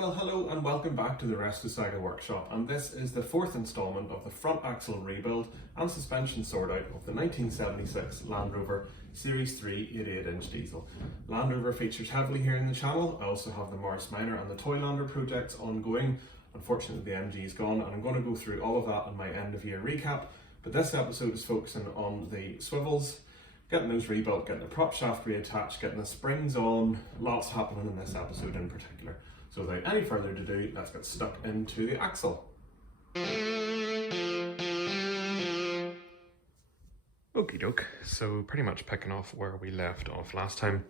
Well, hello and welcome back to the Rescue Saga Workshop, and this is the fourth instalment of the front axle rebuild and suspension sort out of the 1976 Land Rover Series 3 88-inch diesel. Land Rover features heavily here in the channel. I also have the Morris Minor and the Toylander projects ongoing. Unfortunately, the MG is gone, and I'm going to go through all of that in my end of year recap, but this episode is focusing on the swivels, getting those rebuilt, getting the prop shaft reattached, getting the springs on. Lots happening in this episode in particular. So without any further ado, let's get stuck into the axle. Okie doke, so pretty much picking off where we left off last time.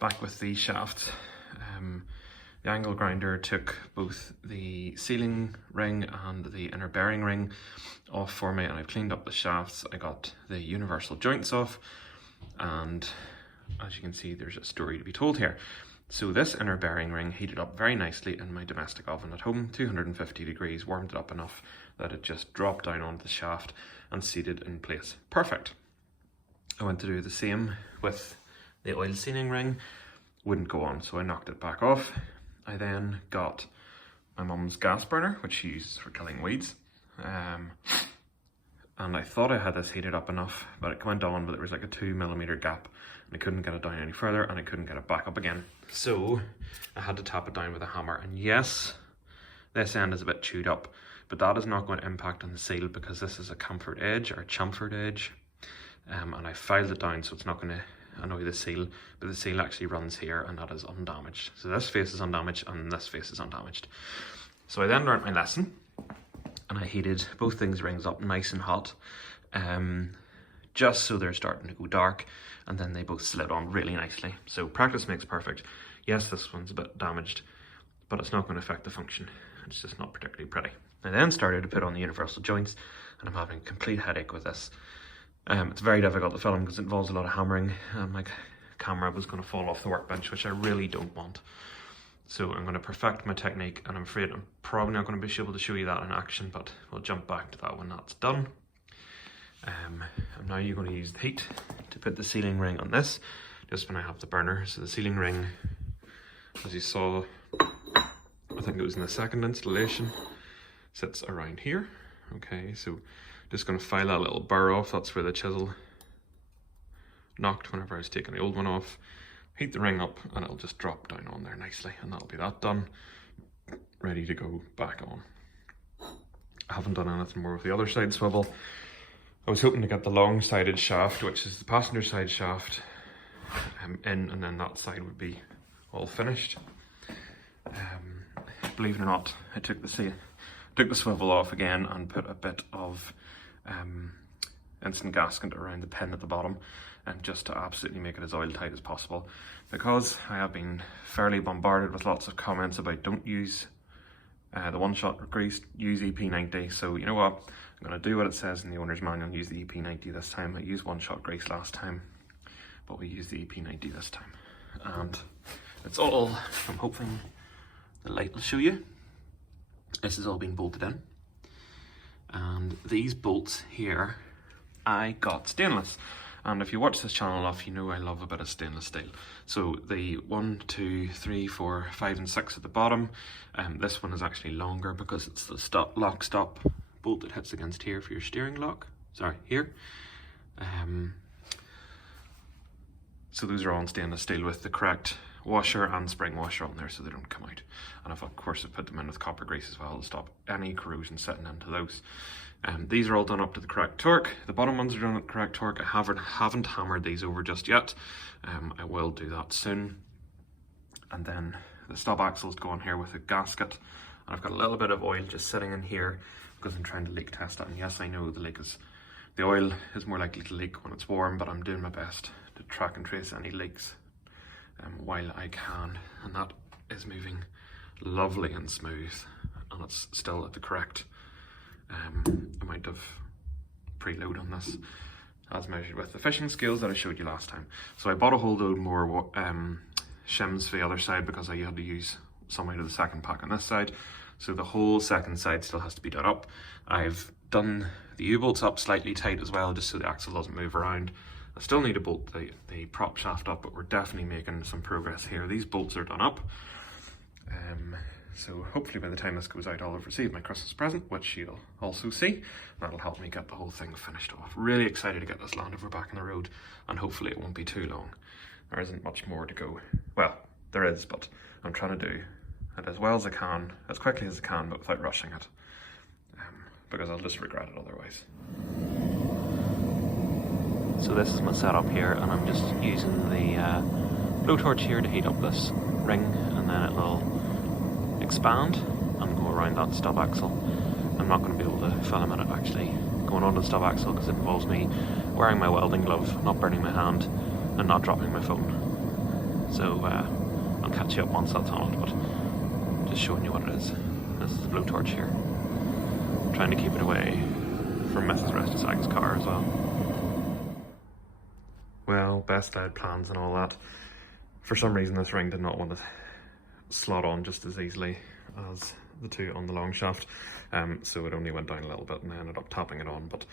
Back with the shafts. The angle grinder took both the sealing ring and the inner bearing ring off for me, and I've cleaned up the shafts. I got the universal joints off, and as you can see, there's a story to be told here. So this inner bearing ring heated up very nicely in my domestic oven at home, 250 degrees, warmed it up enough that it just dropped down onto the shaft and seated in place. Perfect. I went to do the same with the oil sealing ring, wouldn't go on, so I knocked it back off. I then got my mum's gas burner, which she uses for killing weeds. And I thought I had this heated up enough, but it went on, but there was like a 2mm gap, and I couldn't get it down any further, and I couldn't get it back up again. So I had to tap it down with a hammer. And yes, this end is a bit chewed up, but that is not going to impact on the seal because this is a chamfered edge or chamfered edge. And I filed it down so it's not going to annoy the seal, but the seal actually runs here and that is undamaged. So this face is undamaged and this face is undamaged. So I then learnt my lesson, and I heated both things rings up nice and hot, just so they're starting to go dark, and then they both slid on really nicely. So practice makes perfect. Yes, this one's a bit damaged, but it's not going to affect the function. It's just not particularly pretty. I then started to put on the universal joints, and I'm having a complete headache with this. It's very difficult to film because it involves a lot of hammering, and my camera was going to fall off the workbench, which I really don't want. So I'm going to perfect my technique, and I'm afraid I'm probably not going to be able to show you that in action, but we'll jump back to that when that's done. And now you're going to use the heat to put the sealing ring on this, just when I have the burner. So the sealing ring, as you saw, I think it was in the second installation, sits around here. Okay, so just going to file that little burr off. That's where the chisel knocked whenever I was taking the old one off. Heat the ring up and it'll just drop down on there nicely, and that'll be that done, ready to go back on. I haven't done anything more with the other side swivel. I was hoping to get the long sided shaft, which is the passenger side shaft, in, and then that side would be all finished. Believe it or not, I took the swivel off again and put a bit of instant gasket around the pin at the bottom, and just to absolutely make it as oil tight as possible, because I have been fairly bombarded with lots of comments about don't use the one-shot grease, use EP90. So you know what, I'm going to do what it says in the owner's manual and use the EP90 this time. I used one-shot grease last time, but we use the EP90 this time, and it's all, I'm hoping the light will show you, this has all been bolted in, and these bolts here I got stainless. And if you watch this channel enough, you know I love a bit of stainless steel. So the 1, 2, 3, 4, 5 and 6 at the bottom, this one is actually longer because it's the lock stop bolt that hits against here for your steering lock. Sorry, here. So those are all in stainless steel with the correct washer and spring washer on there so they don't come out. And I've, of course, I've put them in with copper grease as well to stop any corrosion setting into those. These are all done up to the correct torque. The bottom ones are done at the correct torque. I haven't hammered these over just yet. I will do that soon. And then the stop axles go on here with a gasket. And I've got a little bit of oil just sitting in here because I'm trying to leak test it. And yes, I know the oil is more likely to leak when it's warm, but I'm doing my best to track and trace any leaks while I can. And that is moving lovely and smooth, and it's still at the correct amount of preload on this as measured with the fishing scales that I showed you last time. So I bought a whole load more shims for the other side because I had to use some out of the second pack on this side, so the whole second side still has to be done up. I've done the U-bolts up slightly tight as well, just so the axle doesn't move around. I still need to bolt the prop shaft up, but we're definitely making some progress here. These bolts are done up. So hopefully by the time this goes out, I'll have received my Christmas present, which you'll also see. That'll help me get the whole thing finished off. Really excited to get this Land Rover back on the road, and hopefully it won't be too long. There isn't much more to go. Well, there is, but I'm trying to do it as well as I can, as quickly as I can, but without rushing it, because I'll just regret it otherwise. So this is my setup here, and I'm just using the blowtorch here to heat up this ring, and then it'll expand and go around that stub axle. I'm not going to be able to film it actually going on the stub axle because it involves me wearing my welding glove, not burning my hand, and not dropping my phone. So I'll catch you up once that's on it, but just showing you what it is. This is the blowtorch here. I'm trying to keep it away from Mrs. Restisag's car as well. Well, best laid plans and all that. For some reason this ring did not want to slot on just as easily as the two on the long shaft, so it only went down a little bit and I ended up tapping it on, but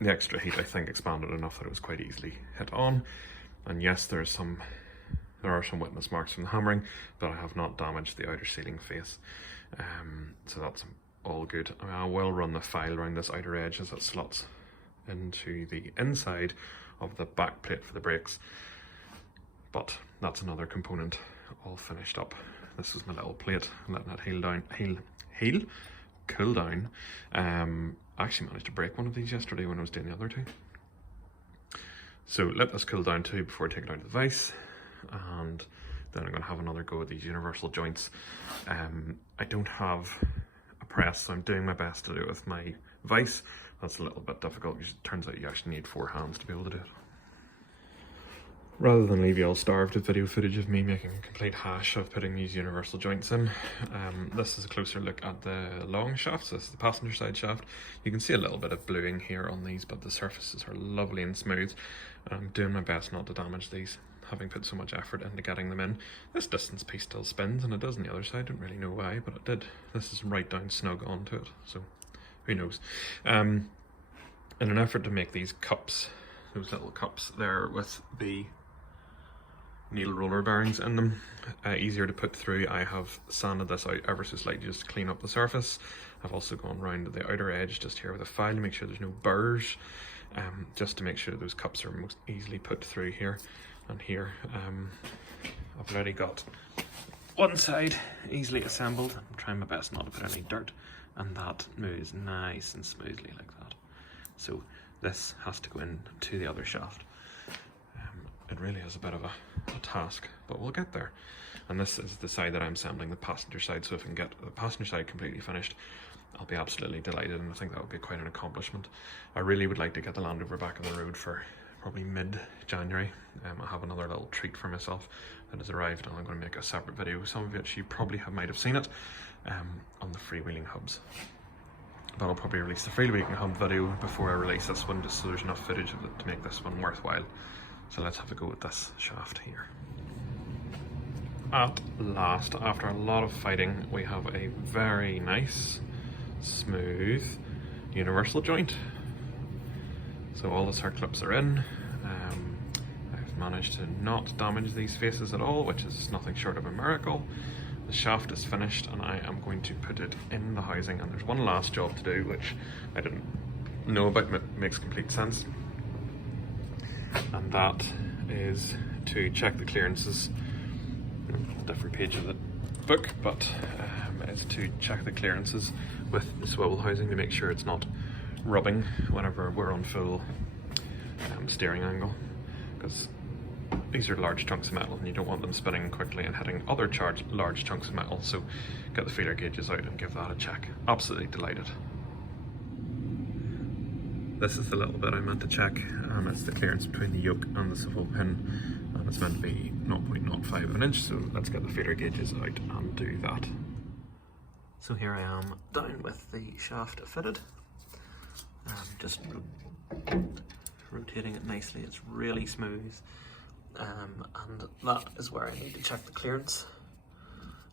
the extra heat I think expanded enough that it was quite easily hit on. And yes, there are some witness marks from the hammering, but I have not damaged the outer sealing face, so that's all good. I will run the file around this outer edge as it slots into the inside of the back plate for the brakes, but that's another component all finished up. This is my little plate, letting it cool down. I actually managed to break one of these yesterday when I was doing the other two. So let this cool down too before I take it out of the vise, and then I'm going to have another go at these universal joints. I don't have a press, so I'm doing my best to do it with my vise. That's a little bit difficult because it turns out you actually need 4 hands to be able to do it. Rather than leave you all starved with video footage of me making a complete hash of putting these universal joints in, this is a closer look at the long shafts. This is the passenger side shaft. You can see a little bit of bluing here on these, but the surfaces are lovely and smooth. I'm doing my best not to damage these, having put so much effort into getting them in. This distance piece still spins, and it does on the other side. Don't really know why, but it did. This is right down snug onto it, so who knows. In an effort to make these cups, those little cups there with the needle roller bearings in them easier to put through, I have sanded this out ever so slightly just to clean up the surface. I've also gone round to the outer edge just here with a file to make sure there's no burrs, just to make sure those cups are most easily put through here and here. I've already got one side easily assembled. I'm trying my best not to put any dirt, and that moves nice and smoothly like that. So this has to go in to the other shaft. It really is a bit of a task, but we'll get there. And this is the side that I'm assembling, the passenger side, so if I can get the passenger side completely finished, I'll be absolutely delighted, and I think that would be quite an accomplishment. I really would like to get the Land Rover back on the road for probably mid-January. I have another little treat for myself that has arrived, and I'm going to make a separate video. Some of which you probably might have seen it, on the freewheeling hubs. But I'll probably release the freewheeling hub video before I release this one, just so there's enough footage of it to make this one worthwhile. So let's have a go at this shaft here. At last, after a lot of fighting, we have a very nice, smooth, universal joint. So all the circlips are in. I've managed to not damage these faces at all, which is nothing short of a miracle. The shaft is finished, and I am going to put it in the housing, and there's one last job to do, which I didn't know about, but makes complete sense. And that is to check the clearances. Different page of the book, but it's to check the clearances with the swivel housing to make sure it's not rubbing whenever we're on full steering angle, because these are large chunks of metal and you don't want them spinning quickly and hitting other large chunks of metal. So get the feeler gauges out and give that a check. Absolutely delighted. This is the little bit I meant to check, and it's the clearance between the yoke and the swivel pin, and it's meant to be 0.05 of an inch, so let's get the feeder gauges out and do that. So here I am down with the shaft fitted, just rotating it nicely. It's really smooth, and that is where I need to check the clearance.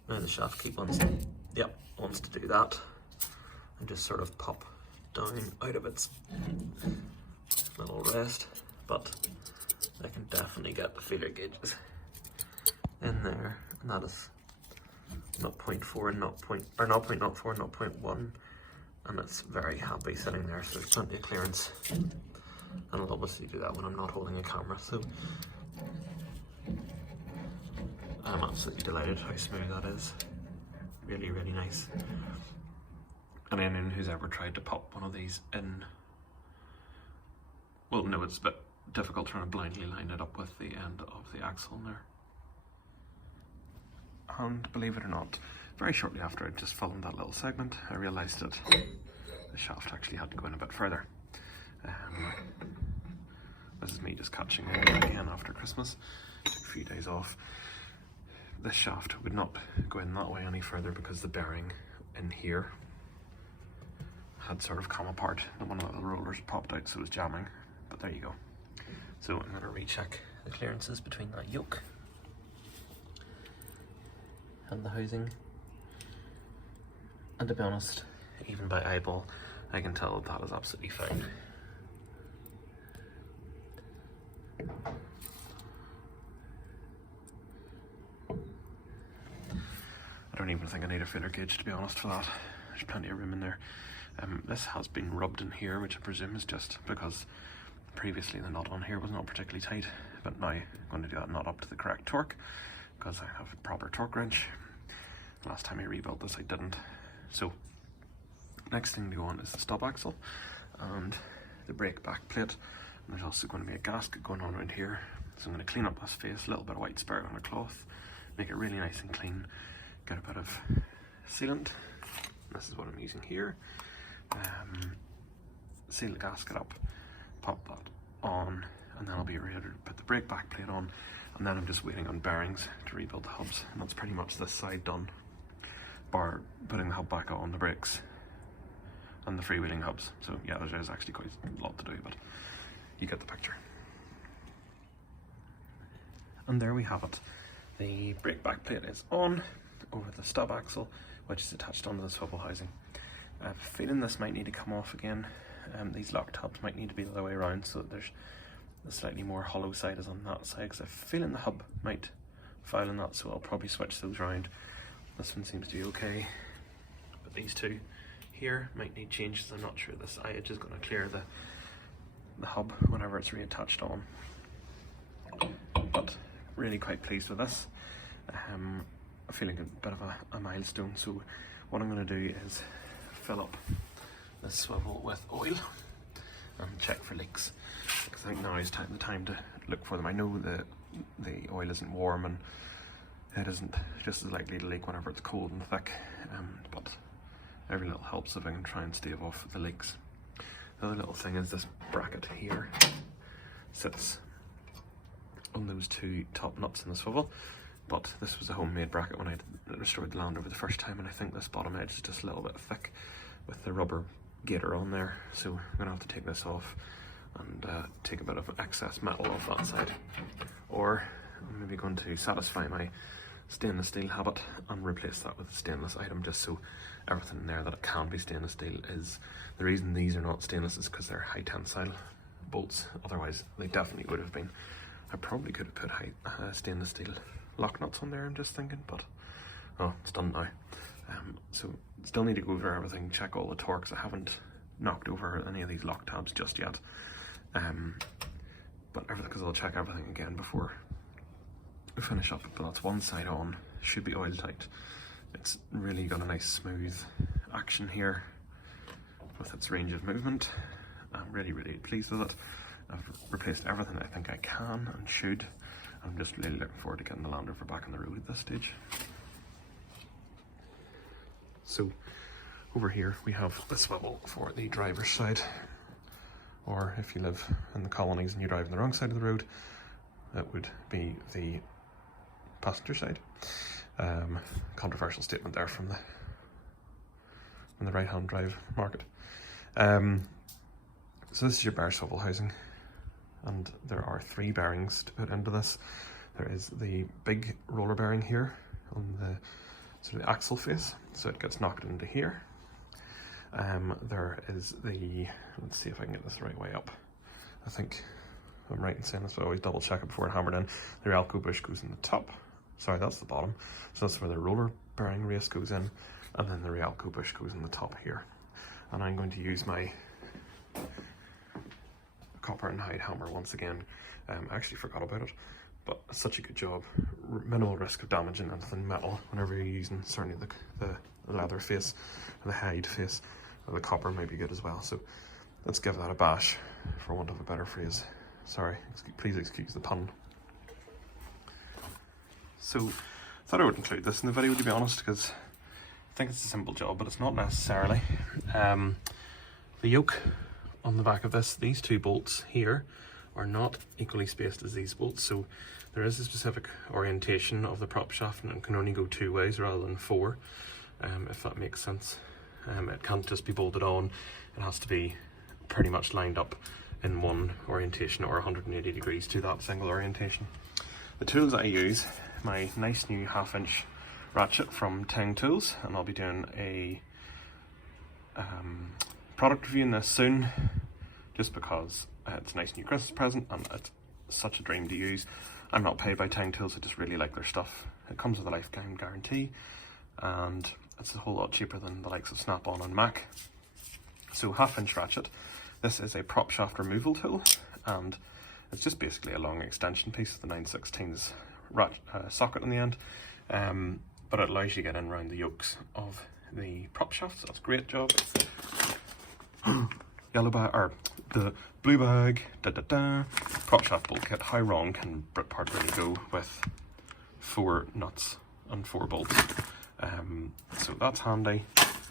Now the shaft key wants to do that, and just sort of pop down out of its little rest, but I can definitely get the feeler gauges in there, and that is 0.4 and 0.04, 0.1, and it's very happy sitting there, so there's plenty of clearance. And I'll obviously do that when I'm not holding a camera, so I'm absolutely delighted how smooth that is. Really, really nice. And anyone who's ever tried to pop one of these in, well, no, it's a bit difficult trying to blindly line it up with the end of the axle in there. And believe it or not, very shortly after I just filmed that little segment, I realised that the shaft actually had to go in a bit further. This is me just catching it again after Christmas. Took a few days off. This shaft would not go in that way any further because the bearing in here had sort of come apart and one of the rollers popped out, so it was jamming. But there you go. So I'm going to recheck the clearances between that yoke and the housing. And to be honest, even by eyeball, I can tell that is absolutely fine. I don't even think I need a feeler gauge, to be honest, for that. There's plenty of room in there. This has been rubbed in here, which I presume is just because previously the nut on here was not particularly tight, but now I'm going to do that nut up to the correct torque because I have a proper torque wrench. Last time I rebuilt this I didn't. So next thing to go on is the stub axle and the brake back plate. And there's also going to be a gasket going on around here, so I'm going to clean up this face, a little bit of white spirit on a cloth, make it really nice and clean, get a bit of sealant. This is what I'm using here. Seal the gasket up, pop that on, and then I'll be ready to put the brake back plate on, and then I'm just waiting on bearings to rebuild the hubs, and that's pretty much this side done, bar putting the hub back on the brakes and the freewheeling hubs. So yeah, there's actually quite a lot to do, but you get the picture. And there we have it. The brake back plate is on over the stub axle, which is attached onto the swivel housing. I have a feeling this might need to come off again. These lock tabs might need to be the other way around so that there's the slightly more hollow side is on that side, because I have a feeling the hub might foul in that, so I'll probably switch those around. This one seems to be okay, but these two here might need changes. I'm not sure this edge is going to clear the hub whenever it's reattached on, but really quite pleased with this. I'm feeling a bit of a milestone, so what I'm going to do is fill up this swivel with oil and check for leaks, because I think now is the time to look for them. I know the oil isn't warm and it isn't just as likely to leak whenever it's cold and thick, but every little helps if I can try and stave off the leaks. The other little thing is this bracket here sits on those two top nuts in the swivel, but this was a homemade bracket when I restored the Land Rover the first time, and I think this bottom edge is just a little bit thick with the rubber gator on there, so I'm going to have to take this off and take a bit of excess metal off that side, or I'm maybe going to satisfy my stainless steel habit and replace that with a stainless item, just so everything in there that it can be stainless steel is. The reason these are not stainless is because they're high tensile bolts, otherwise they definitely would have been. I probably could have put stainless steel lock nuts on there, I'm just thinking, but oh, it's done now. So still need to go over everything, check all the torques. I haven't knocked over any of these lock tabs just yet, but everything, because I'll check everything again before we finish up. But that's one side on, should be oil tight. It's really got a nice smooth action here with its range of movement. I'm really pleased with it. I've replaced everything I think I can and should. I'm just really looking forward to getting the Land Rover back on the road at this stage. So over here we have the swivel for the driver's side, or if you live in the colonies and you drive on the wrong side of the road, that would be the passenger side. Controversial statement there from the right-hand drive market. So this is your bar swivel housing, and there are 3 bearings to put into this. There is the big roller bearing here on the sort of the axle face, so it gets knocked into here. There is the, let's see if I can get this the right way up. I think I'm right in saying this, but I always double check it before I hammer it in. The alco bush goes in the top. Sorry, that's the bottom. So that's where the roller bearing race goes in, and then the alco bush goes in the top here. And I'm going to use my copper and hide hammer once again. I actually forgot about it, but it's such a good job. Minimal risk of damaging anything metal whenever you're using certainly the leather face and the hide face. The copper might be good as well, so let's give that a bash, for want of a better phrase. Sorry, please excuse the pun. So, I thought I would include this in the video, to be honest, because I think it's a simple job, but it's not necessarily. The yoke on the back of this, these two bolts here, are not equally spaced as these bolts, so there is a specific orientation of the prop shaft, and it can only go 2 ways rather than 4, if that makes sense. It can't just be bolted on, it has to be pretty much lined up in one orientation or 180 degrees to that single orientation. The tools I use, my nice new 1/2 inch ratchet from Tang Tools, and I'll be doing a product review in this soon, just because it's a nice new Christmas present and it's such a dream to use. I'm not paid by Tang Tools, I just really like their stuff. It comes with a lifetime guarantee, and it's a whole lot cheaper than the likes of Snap-on and Mac. So 1/2 inch ratchet. This is a prop shaft removal tool, and it's just basically a long extension piece with a 9/16 socket in the end, but it allows you to get in around the yokes of the prop shaft, so that's a great job. Yellow bag, or the blue bag, prop shaft bolt kit. How wrong can Britpart really go with 4 nuts and 4 bolts? So that's handy,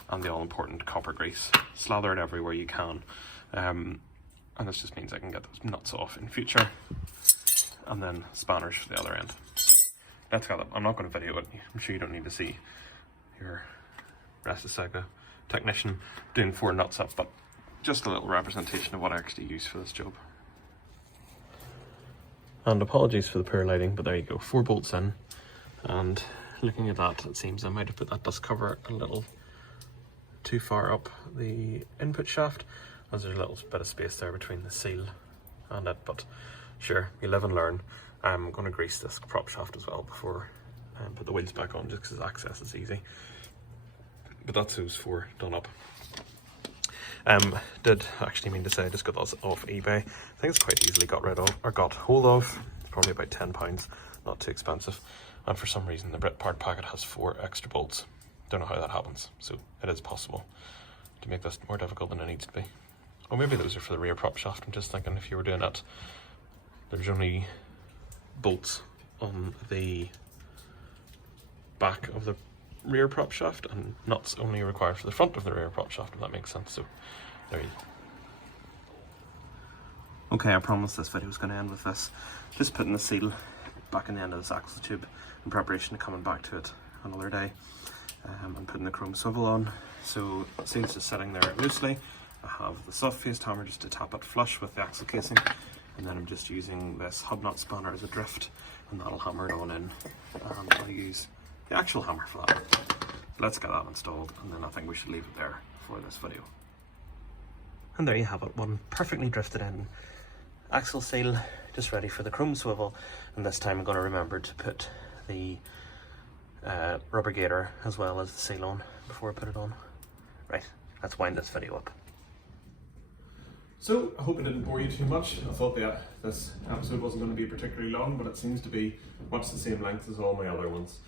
and the all-important copper grease. Slather it everywhere you can, and this just means I can get those nuts off in future, and then spanners for the other end. So let's get it. I'm not going to video it, I'm sure you don't need to see your Rest-A-Sega technician doing 4 nuts up, but just a little representation of what I actually use for this job. And apologies for the poor lighting, but there you go, 4 bolts in, and looking at that, it seems I might have put that dust cover a little too far up the input shaft, as there's a little bit of space there between the seal and it, but sure, you live and learn. I'm going to grease this prop shaft as well before I put the wheels back on, just because access is easy. But that's those 4 done up. Did actually mean to say I just got those off eBay. I think it's quite easily got rid of, or got hold of. It's probably about £10, not too expensive. And for some reason the Britpart packet has 4 extra bolts. Don't know how that happens, so it is possible to make this more difficult than it needs to be. Or maybe those are for the rear prop shaft. I'm just thinking if you were doing it, there's only bolts on the back of the rear prop shaft and nuts only required for the front of the rear prop shaft, if that makes sense. So there you go. Okay, I promised this video was going to end with this. Just putting the seal back in the end of this axle tube in preparation to coming back to it another day, and putting the chrome swivel on. So the seal's just sitting there loosely. I have the soft faced hammer just to tap it flush with the axle casing, and then I'm just using this hub nut spanner as a drift, and that'll hammer it on in, and I'll use the actual hammer for that. Let's get that installed, and then I think we should leave it there for this video. And there you have it, one perfectly drifted in axle seal, just ready for the chrome swivel. And this time I'm going to remember to put the rubber gator as well as the seal on before I put it on. Right, let's wind this video up. So, I hope it didn't bore you too much. I thought that this episode wasn't going to be particularly long, but it seems to be much the same length as all my other ones.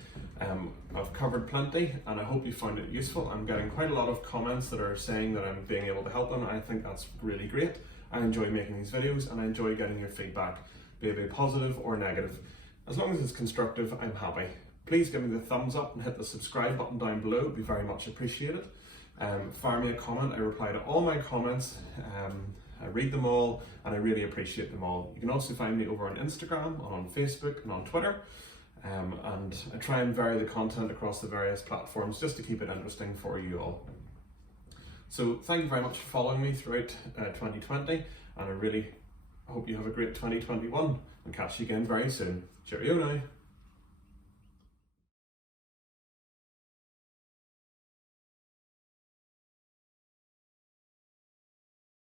I've covered plenty, and I hope you found it useful. I'm getting quite a lot of comments that are saying that I'm being able to help them. I think that's really great. I enjoy making these videos, and I enjoy getting your feedback, be it positive or negative. As long as it's constructive, I'm happy. Please give me the thumbs up and hit the subscribe button down below. It would be very much appreciated. Fire me a comment. I reply to all my comments. I read them all, and I really appreciate them all. You can also find me over on Instagram, on Facebook, and on Twitter. And I try and vary the content across the various platforms just to keep it interesting for you all. So thank you very much for following me throughout 2020, and I really hope you have a great 2021, and catch you again very soon. Cheerio now.